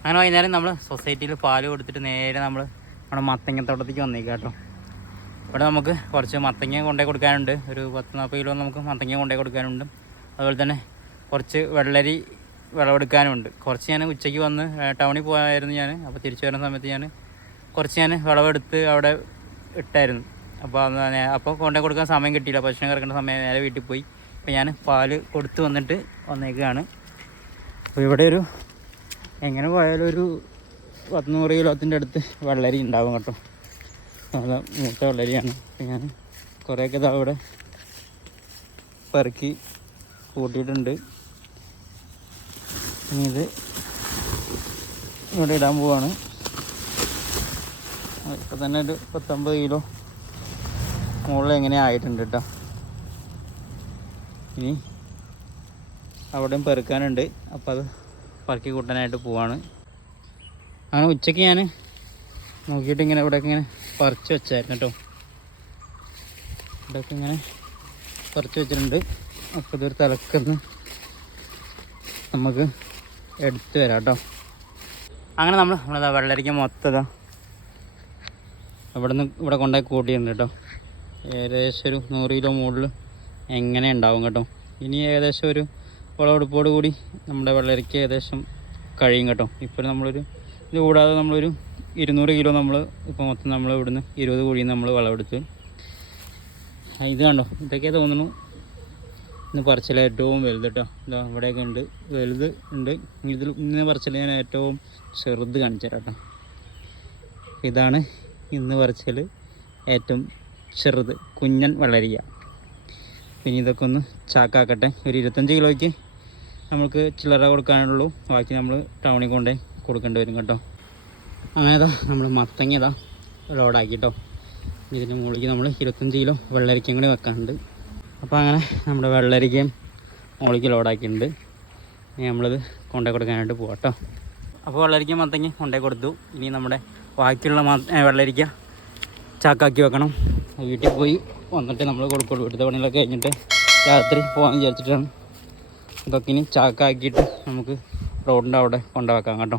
അങ്ങനെ വൈകുന്നേരം നമ്മൾ സൊസൈറ്റിയിൽ പാൽ കൊടുത്തിട്ട് നേരെ നമ്മൾ നമ്മുടെ മത്തങ്ങത്തോട്ടത്തേക്ക് വന്നേക്കാം കേട്ടോ. ഇവിടെ നമുക്ക് കുറച്ച് മത്തങ്ങ കൊണ്ടേ കൊടുക്കാനുണ്ട്. ഒരു പത്ത് നാൽപ്പത് കിലോ നമുക്ക് മത്തങ്ങ കൊണ്ടേ കൊടുക്കാനുണ്ട്. അതുപോലെ തന്നെ കുറച്ച് വെള്ളരി വിളവെടുക്കാനുമുണ്ട് കുറച്ച് ഞാൻ ഉച്ചയ്ക്ക് വന്ന് ടൗണിൽ പോയായിരുന്നു ഞാൻ. അപ്പോൾ തിരിച്ചു വരുന്ന സമയത്ത് ഞാൻ കുറച്ച് ഞാൻ വിളവെടുത്ത് അവിടെ ഇട്ടായിരുന്നു. അപ്പോൾ അപ്പോൾ കൊണ്ടേ കൊടുക്കാൻ സമയം കിട്ടിയില്ല. പശുവിനെ കിടക്കേണ്ട സമയം നേരെ വീട്ടിൽ പോയി. അപ്പോൾ ഞാൻ പാൽ കൊടുത്തു വന്നിട്ട് വന്നേക്കുകയാണ് അപ്പോൾ ഇവിടെ ഒരു എങ്ങനെ പോയാലും ഒരു പത്തുനൂറ് കിലോത്തിന്റെ അടുത്ത് വെള്ളരി ഉണ്ടാവും കേട്ടോ. നല്ല മൂത്ത വെള്ളരിയാണ്. ഞാൻ കുറേയൊക്കെ ഇതാ അവിടെ പെറുക്കി കൂട്ടിയിട്ടുണ്ട്. ഇനി ഇത് ഇവിടെ ഇടാൻ പോവാണ്. ഇപ്പം തന്നെ ഒരു പത്തൊമ്പത് കിലോ മുകളിൽ എങ്ങനെ ആയിട്ടുണ്ട് കേട്ടോ. ഇനി അവിടെയും പെറുക്കാനുണ്ട്. അപ്പോൾ അത് പറക്കി കൂട്ടാനായിട്ട് പോവാണ്. അങ്ങനെ ഉച്ചയ്ക്ക് ഞാൻ നോക്കിയിട്ട് ഇങ്ങനെ ഇവിടെയൊക്കെ ഇങ്ങനെ പറിച്ച് വെച്ചായിരുന്നു കേട്ടോ. ഇവിടെയൊക്കെ ഇങ്ങനെ പറിച്ച് വെച്ചിട്ടുണ്ട്. അപ്പോൾ ഇതൊരു തലക്കൊന്ന് നമുക്ക് എടുത്തു വരാം കേട്ടോ. അങ്ങനെ നമ്മൾ നമ്മളതാ വെള്ളരിക്ക മൊത്തതാ ഇവിടെ നിന്ന് ഇവിടെ കൊണ്ടുപോയി കൂട്ടിയിട്ടുണ്ട് കേട്ടോ. ഏകദേശം ഒരു നൂറ് കിലോ മുകളിൽ എങ്ങനെ ഉണ്ടാവും കേട്ടോ. ഇനി ഏകദേശം ഒരു വിളവെടുപ്പോട് കൂടി നമ്മുടെ വെള്ളരിക്ക ഏകദേശം കഴിയും കേട്ടോ. ഇപ്പോൾ നമ്മളൊരു ഇത് കൂടാതെ നമ്മളൊരു ഇരുന്നൂറ് കിലോ നമ്മൾ ഇപ്പോൾ മൊത്തം നമ്മൾ ഇവിടുന്ന് ഇരുപത് കുഴിയിൽ നമ്മൾ വിളവെടുത്ത് ഇത് കണ്ടോ? ഇതൊക്കെ തോന്നുന്നു. ഇന്ന് പറച്ചിൽ ഏറ്റവും വലുത് കേട്ടോ. ഇതാ ഇവിടെയൊക്കെ ഉണ്ട്. വലുത് ഉണ്ട്. ഇതിൽ ഇന്ന് പറച്ചിൽ ഞാൻ ഏറ്റവും ചെറുത് കാണിച്ചു കേട്ടോ. ഇതാണ് ഇന്ന് പറച്ചിൽ ഏറ്റവും ചെറുത് കുഞ്ഞൻ വളരിക പിന്നെ ഇതൊക്കെ ഒന്ന് ചാക്കാക്കട്ടെ. ഒരു ഇരുപത്തഞ്ച് കിലോയ്ക്ക് നമുക്ക് ചില്ലറ കൊടുക്കാനുള്ളൂ. ബാക്കി നമ്മൾ ടൗണിൽ കൊണ്ടേ കൊടുക്കേണ്ടി വരും കേട്ടോ. അങ്ങനെതാ നമ്മൾ മത്തങ്ങതാ ലോഡാക്കി കേട്ടോ ഇതിന്റെ മുകളിലേക്ക് നമ്മൾ ഇരുപത്തഞ്ച് കിലോ വെള്ളരിക്കയും കൂടി വെക്കാനുണ്ട്. അപ്പോൾ അങ്ങനെ നമ്മുടെ വെള്ളരിക്കയും മുകളിലേക്ക് ലോഡാക്കിയിട്ടുണ്ട് ഇനി നമ്മളിത് കൊണ്ടേ കൊടുക്കാനായിട്ട് പോവാം കേട്ടോ അപ്പോൾ വെള്ളരിക്ക മത്തങ്ങ കൊണ്ടേ കൊടുത്തു. ഇനി നമ്മുടെ ബാക്കിയുള്ള വെള്ളരിക്ക ചാക്കാക്കി വെക്കണം. വീട്ടിൽ പോയി വന്നിട്ട് നമ്മൾ കൊടുക്കുള്ളൂ. വീട്ടിലത്തെ പണികളൊക്കെ കഴിഞ്ഞിട്ട് രാത്രി പോകാമെന്ന് വിചാരിച്ചിട്ടാണ്. ഇതൊക്കെ ഇനി ചാക്കാക്കിയിട്ട് നമുക്ക് റോഡിന്റെ അവിടെ കൊണ്ടുവെക്കാം കേട്ടോ.